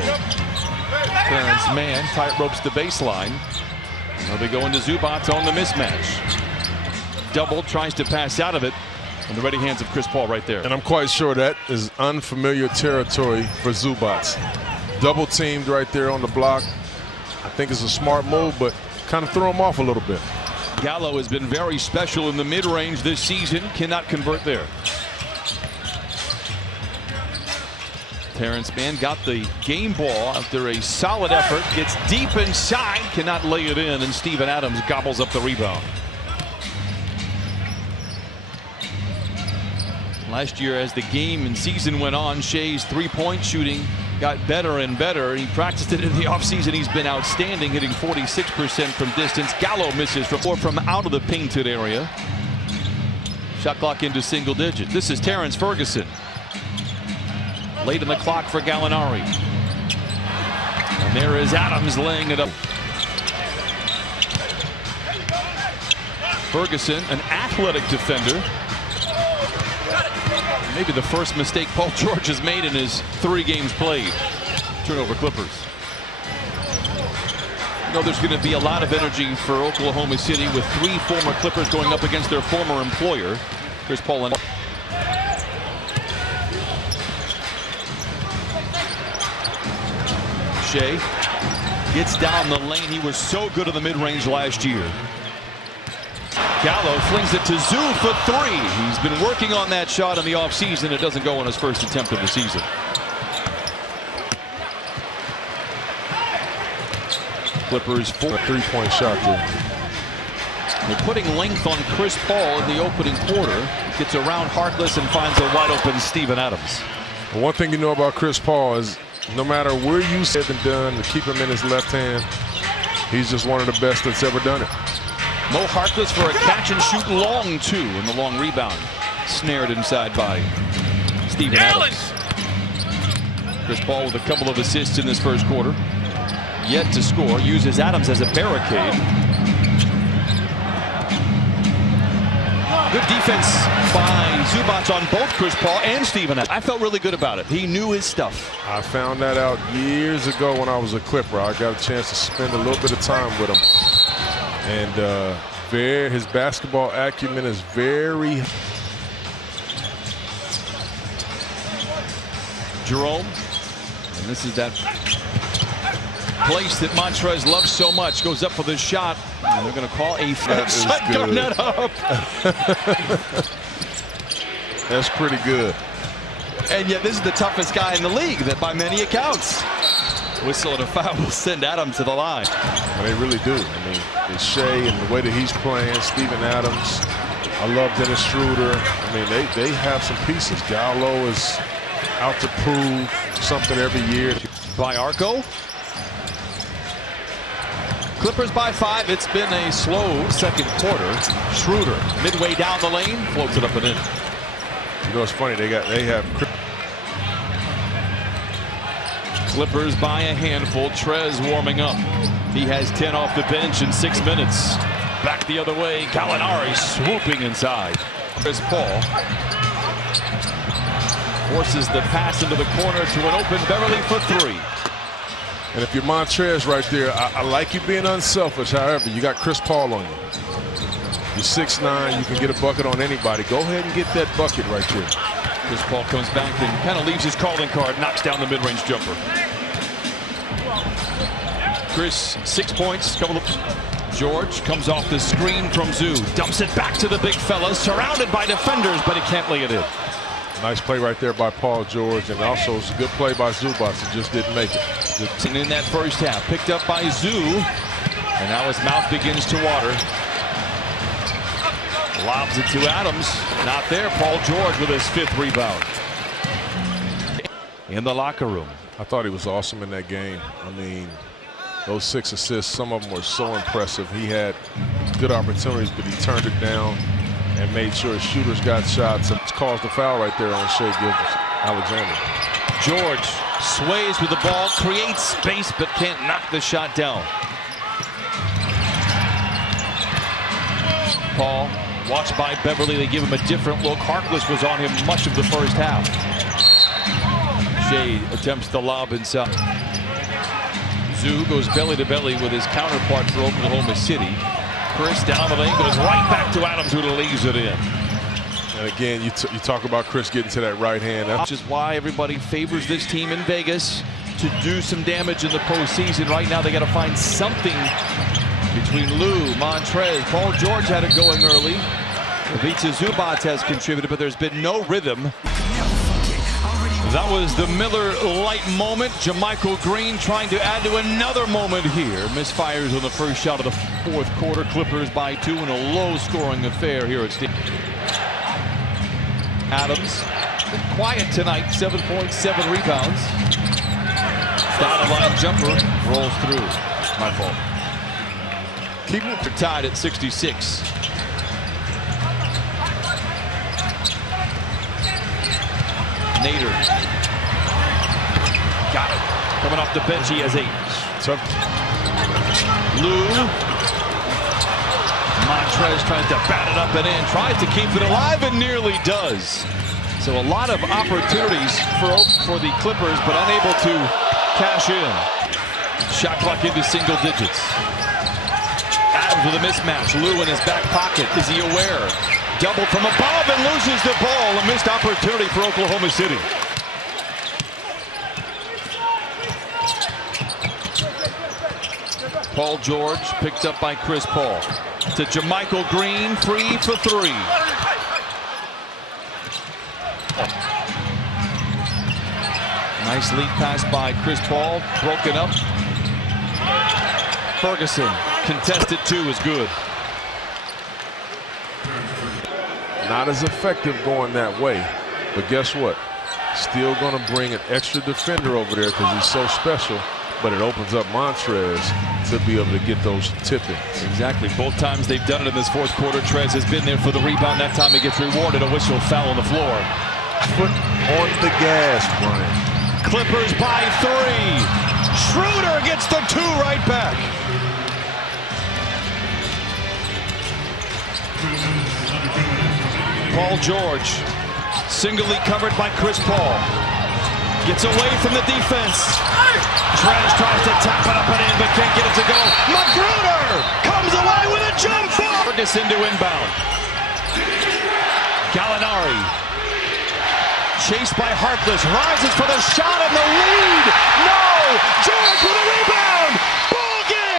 go. Terrence Mann tight ropes the baseline. Now they go into Zubac on the mismatch. Double, tries to pass out of it. In the ready hands of Chris Paul right there. And I'm quite sure that is unfamiliar territory for Zubac. Double teamed right there on the block. I think it's a smart move, but kind of throw him off a little bit. Gallo has been very special in the mid-range this season. Cannot convert there. Terrence Mann got the game ball after a solid effort. Gets deep inside, cannot lay it in, and Steven Adams gobbles up the rebound. Last year, as the game and season went on, Shea's three-point shooting got better and better. He practiced it in the offseason. He's been outstanding, hitting 46% from distance. Gallo misses from out of the painted area. Shot clock into single digit. This is Terrence Ferguson. Late in the clock for Gallinari. And there is Adams laying it up. Ferguson, an athletic defender. Maybe the first mistake Paul George has made in his 3 games played. Turnover Clippers. You know, there's going to be a lot of energy for Oklahoma City with 3 former Clippers going up against their former employer. Chris Paul and Shea gets down the lane. He was so good in the mid-range last year. Gallo flings it to Zoo for 3. He's been working on that shot in the offseason. It doesn't go on his first attempt of the season. Clippers 4. 3-point shot there. They're putting length on Chris Paul in the opening quarter. Gets around Harkless and finds a wide open Steven Adams. One thing you know about Chris Paul is no matter where you said and done to keep him in his left hand, he's just one of the best that's ever done it. Mo Harkless for a catch and shoot long 2 in the long rebound. Snared inside by Steven Adams. Chris Paul with a couple of assists in this first quarter. Yet to score. Uses Adams as a barricade. Good defense by Zubac on both Chris Paul and Steven Adams. I felt really good about it. He knew his stuff. I found that out years ago when I was a Clipper. I got a chance to spend a little bit of time with him. And his basketball acumen is very. Jerome, and this is that place that Montrez loves so much. Goes up for the shot, and they're going to call a shot. Garnett up. That's pretty good. And yet this is the toughest guy in the league, that by many accounts. Whistle and a foul will send Adams to the line. And they really do. I mean, it's Shea and the way that he's playing, Steven Adams. I love Dennis Schroeder. I mean, they have some pieces. Gallo is out to prove something every year. By Arco. Clippers by 5. It's been a slow second quarter. Schroeder midway down the lane, floats it up and in. You know, it's funny. They have. Clippers by a handful. Trez warming up. He has 10 off the bench in 6 minutes. Back the other way. Gallinari swooping inside. Chris Paul forces the pass into the corner to an open Beverly for 3. And if you're Montrez right there, I like you being unselfish. However, you got Chris Paul on you. You're 6'9", you can get a bucket on anybody. Go ahead and get that bucket right there. Chris Paul comes back and kind of leaves his calling card, knocks down the mid-range jumper. Chris, 6 points. George comes off the screen from Zoo. Dumps it back to the big fella, surrounded by defenders, but he can't lay it in. Nice play right there by Paul George, and also it's a good play by Zubac. He just didn't make it. And in that first half, picked up by Zoo, and now his mouth begins to water. Lobs it to Adams. Not there. Paul George with his 5th rebound. In the locker room. I thought he was awesome in that game. I mean, those 6 assists, some of them were so impressive. He had good opportunities, but he turned it down and made sure his shooters got shots. And caused the foul right there on Shai Gilgeous-Alexander. George sways with the ball, creates space, but can't knock the shot down. Paul, watched by Beverly. They give him a different look. Harkless was on him much of the first half. Shea attempts the lob inside. Zoo goes belly to belly with his counterpart for Oklahoma City. Chris down the lane, goes right back to Adams, who leaves it in. And again, you talk about Chris getting to that right hand. Which is why everybody favors this team in Vegas to do some damage in the postseason. Right now, they got to find something between Lou, Montrez. Paul George had it going early. Ivica Zubac has contributed, but there's been no rhythm. That was the Miller Lite moment. JaMychal Green trying to add to another moment here. Misfires on the first shot of the fourth quarter. Clippers by 2 in a low-scoring affair here at Stadium. Adams, quiet tonight, 7 points, 7 rebounds. Down the line jumper, rolls through. My fault. Keep them tied at 66. Nader. Got it. Coming off the bench, he has 8. Tough. Lou. Montrez tries to bat it up and in. Tries to keep it alive and nearly does. So a lot of opportunities for the Clippers, but unable to cash in. Shot clock into single digits. Adams with a mismatch. Lou in his back pocket. Is he aware? Double from above and loses the ball. A missed opportunity for Oklahoma City. Paul George picked up by Chris Paul. To JaMychal Green, free for 3. Nice lead pass by Chris Paul. Broken up. Ferguson, contested 2 is good. Not as effective going that way, but guess what? Still going to bring an extra defender over there because he's so special, but it opens up Montrez to be able to get those tip-ins. Exactly. Both times they've done it in this fourth quarter. Trez has been there for the rebound. That time he gets rewarded. A whistle, foul on the floor. Foot on the gas, Brian. Clippers by 3. Schroeder gets the 2 right back. Paul George, singly covered by Chris Paul. Gets away from the defense. Trez tries to tap it up and in, but can't get it to go. Magruder comes away with a jump ball. Ferguson to inbound. Gallinari, chased by Harkless, rises for the shot and the lead. No! George with a rebound!